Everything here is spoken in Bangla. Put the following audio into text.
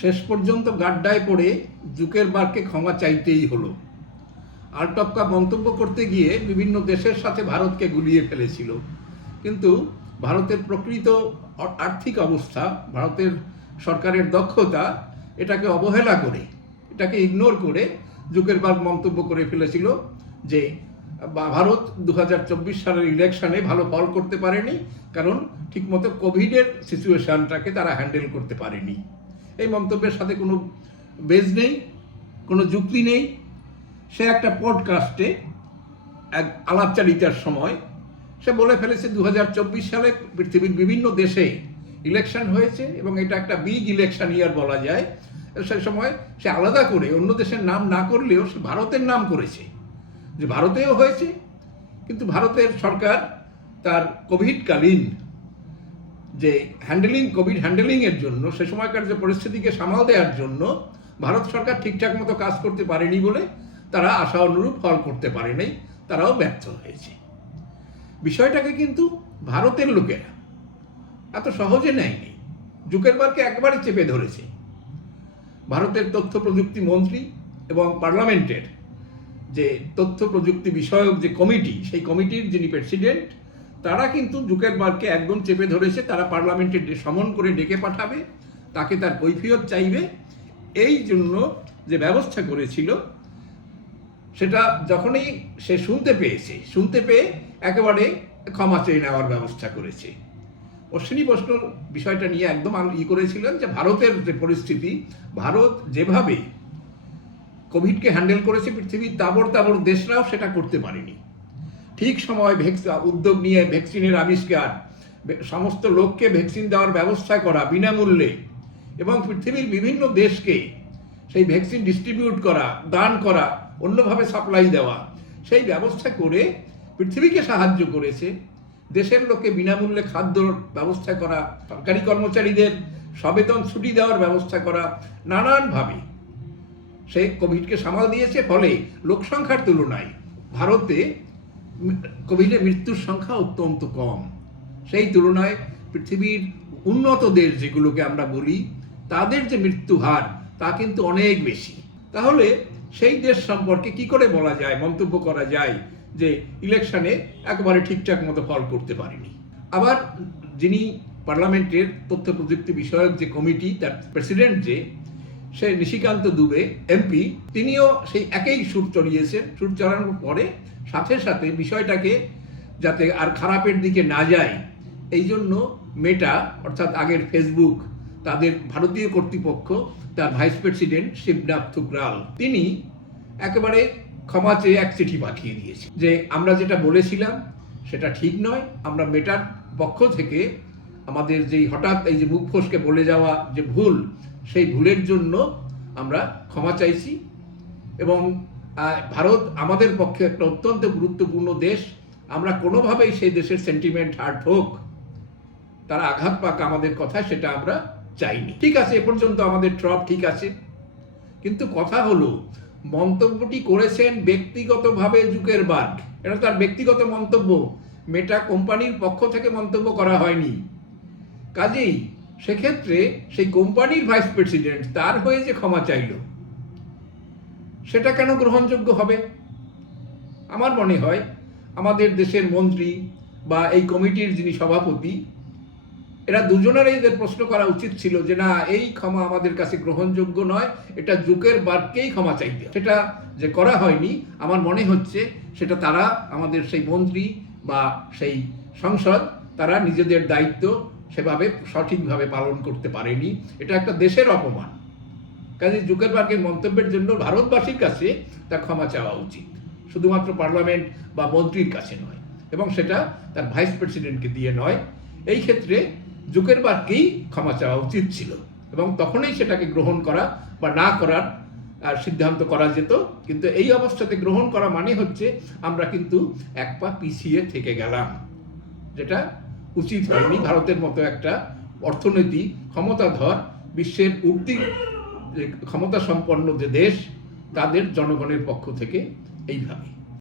শেষ পর্যন্ত গাড্ডায় পড়ে জুকেরবার্গকে ক্ষমা চাইতেই হলো। আলটপকা মন্তব্য করতে গিয়ে বিভিন্ন দেশের সাথে ভারতকে গুলিয়ে ফেলেছিল। কিন্তু ভারতের প্রকৃত আর্থিক অবস্থা, ভারতের সরকারের দক্ষতা, এটাকে অবহেলা করে, এটাকে ইগনোর করে জুকেরবার্গ মন্তব্য করে ফেলেছিল যে ভারত দু হাজার চব্বিশ সালের ইলেকশনে ভালো ফল করতে পারেনি, কারণ ঠিকমতো কোভিডের সিচুয়েশনটাকে তারা হ্যান্ডেল করতে পারেনি। এই মন্তব্যের সাথে কোনো বেজ নেই, কোনো যুক্তি নেই। সে একটা পডকাস্টে এক আলাপচারিতার সময় সে বলে ফেলেছে দু হাজার চব্বিশ সালে পৃথিবীর বিভিন্ন দেশে ইলেকশন হয়েছে এবং এটা একটা বিগ ইলেকশন ইয়ার বলা যায়। সেই সময় সে আলাদা করে অন্য দেশের নাম না করলেও সে ভারতের নাম করেছে। যে ভারতেও হয়েছে, কিন্তু ভারতের সরকার তার কোভিডকালীন যে হ্যান্ডেলিং কোভিড হ্যান্ডেলিংয়ের জন্য, সে সময়কার যে পরিস্থিতিকে সামাল দেওয়ার জন্য ভারত সরকার ঠিকঠাক মতো কাজ করতে পারেনি বলে তারা আশা অনুরূপ ফল করতে পারেনি, তারাও ব্যর্থ হয়েছে। বিষয়টাকে কিন্তু ভারতের লোকেরা এত সহজে নেয়নি। জুকেরবার্গকে একবারে চেপে ধরেছে। ভারতের তথ্য প্রযুক্তি মন্ত্রী এবং পার্লামেন্টের যে তথ্য প্রযুক্তি বিষয়ক যে কমিটি, সেই কমিটির যিনি প্রেসিডেন্ট তারা কিন্তু জুকেরবার্গকে একদম চেপে ধরেছে, তারা পার্লামেন্টে সমন করে ডেকে পাঠাবে, তাকে তার কৈফিয়ত চাইবে। এই জন্য যে ব্যবস্থা করেছিল, সেটা যখনই সে শুনতে পেয়েছে, শুনতে পেয়ে একেবারে ক্ষমা চেয়ে নেওয়ার ব্যবস্থা করেছে। অশ্বিনী বৈষ্ণ বিষয়টা নিয়ে একদম ই করেছিলেন যে ভারতের যে পরিস্থিতি, ভারত যেভাবে কোভিডকে হ্যান্ডেল করেছে, পৃথিবীর তাবর তাবর দেশরাও সেটা করতে পারেনি। ঠিক সময় ভ্যাকস উদ্যোগ নিয়ে ভ্যাকসিনের আবিষ্কার। সমস্ত লোককে ভ্যাকসিন দেওয়ার ব্যবস্থা করা বিনামূল্যে এবং পৃথিবীর বিভিন্ন দেশকে সেই ভ্যাকসিন ডিস্ট্রিবিউট করা, দান করা, অন্যভাবে সাপ্লাই দেওয়া, সেই ব্যবস্থা করে পৃথিবীকে সাহায্য করেছে। দেশের লোককে বিনামূল্যে খাদ্যর ব্যবস্থা করা, সরকারি কর্মচারীদের সবেতন ছুটি দেওয়ার ব্যবস্থা করা, নানানভাবে। সে কোভিডকে সামাল দিয়েছে, ফলে লোকসংখ্যার তুলনায় ভারতে কোভিডে মৃত্যুর সংখ্যা অত্যন্ত কম। সেই তুলনায় পৃথিবীর উন্নত দেশ যেগুলোকে আমরা বলি, তাদের যে মৃত্যু হার, তা কিন্তু অনেক বেশি। তাহলে সেই দেশ সম্পর্কে কি করে বলা যায়, মন্তব্য করা যায় যে ইলেকশনে একেবারে ঠিকঠাক মতো ফল করতে পারেনি? আবার যিনি পার্লামেন্টের তথ্য প্রযুক্তি বিষয়ক যে কমিটি, তার প্রেসিডেন্ট যে, সে নিশিকান্ত দুবে, এমপি, তিনিও সেই একই সুর চড়িয়েছেন। সুর চড়ানোর পরে সাথে সাথে বিষয়টাকে যাতে আর খারাপের দিকে না যায়, এই জন্য মেটা অর্থাৎ আগের ফেসবুক তাদের ভারতীয় কর্তৃপক্ষ, তার ভাইস প্রেসিডেন্ট শিবনাথ থুকরাল তিনি একেবারে ক্ষমা চেয়ে এক চিঠি পাঠিয়ে দিয়েছে যে, আমরা যেটা বলেছিলাম, সেটা ঠিক নয়। আমরা মেটার পক্ষ থেকে আমাদের যেই হঠাৎ এই যে মুখ ফসকে বলে যাওয়া যে ভুল, সেই ভুলের জন্য আমরা ক্ষমা চাইছি এবং ভারত আমাদের পক্ষে একটা অত্যন্ত গুরুত্বপূর্ণ দেশ। আমরা কোনোভাবেই সেই দেশের সেন্টিমেন্ট হার্ট হোক, তারা আঘাত পাক আমাদের কথা সেটা আমরা চাইনি। ঠিক আছে, এ পর্যন্ত আমাদের ট্রপ ঠিক আছে। কিন্তু কথা হলো, মন্তব্যটি করেছেন ব্যক্তিগতভাবে বাদ এটা তার ব্যক্তিগত মন্তব্য, মেটা কোম্পানির পক্ষ থেকে মন্তব্য করা হয়নি। কাজেই সেক্ষেত্রে সেই কোম্পানির ভাইস প্রেসিডেন্ট তার হয়ে যে ক্ষমা চাইল সেটা কেন গ্রহণযোগ্য হবে? আমার মনে হয় আমাদের দেশের মন্ত্রী বা এই কমিটির যিনি সভাপতি, এরা দুজনেরই এদের প্রশ্ন করা উচিত ছিল যে না, এই ক্ষমা আমাদের কাছে গ্রহণযোগ্য নয়, এটা যুগের বার্গকেই ক্ষমা চাইতে সেটা যে করা হয়নি, আমার মনে হচ্ছে সেটা তারা, আমাদের সেই মন্ত্রী বা সেই সংসদ, তারা নিজেদের দায়িত্ব সেভাবে সঠিকভাবে পালন করতে পারেনি। এটা একটা দেশের অপমান। কাজে জুকেরবার্গের মন্তব্যের জন্য ভারতবাসীর কাছে তার ক্ষমা চাওয়া উচিত। শুধুমাত্র পার্লামেন্ট বা মন্ত্রীর কাছে নয়, এবং সেটা তার ভাইস প্রেসিডেন্টকে দিয়ে নয়, এই ক্ষেত্রে জুকেরবার্গকেই ক্ষমা চাওয়া উচিত ছিল, এবং তখনই সেটাকে গ্রহণ করা বা না করার সিদ্ধান্ত করা যেত। কিন্তু এই অবস্থাতে গ্রহণ করা মানে হচ্ছে আমরা কিন্তু এক পা পিছিয়ে থেকে গেলাম, যেটা উচিত হয়নি ভারতের মতো একটা অর্থনীতি ক্ষমতাধর বিশ্বের যে ক্ষমতা সম্পন্ন যে দেশ তাদের জনগণের পক্ষ থেকে এইভাবে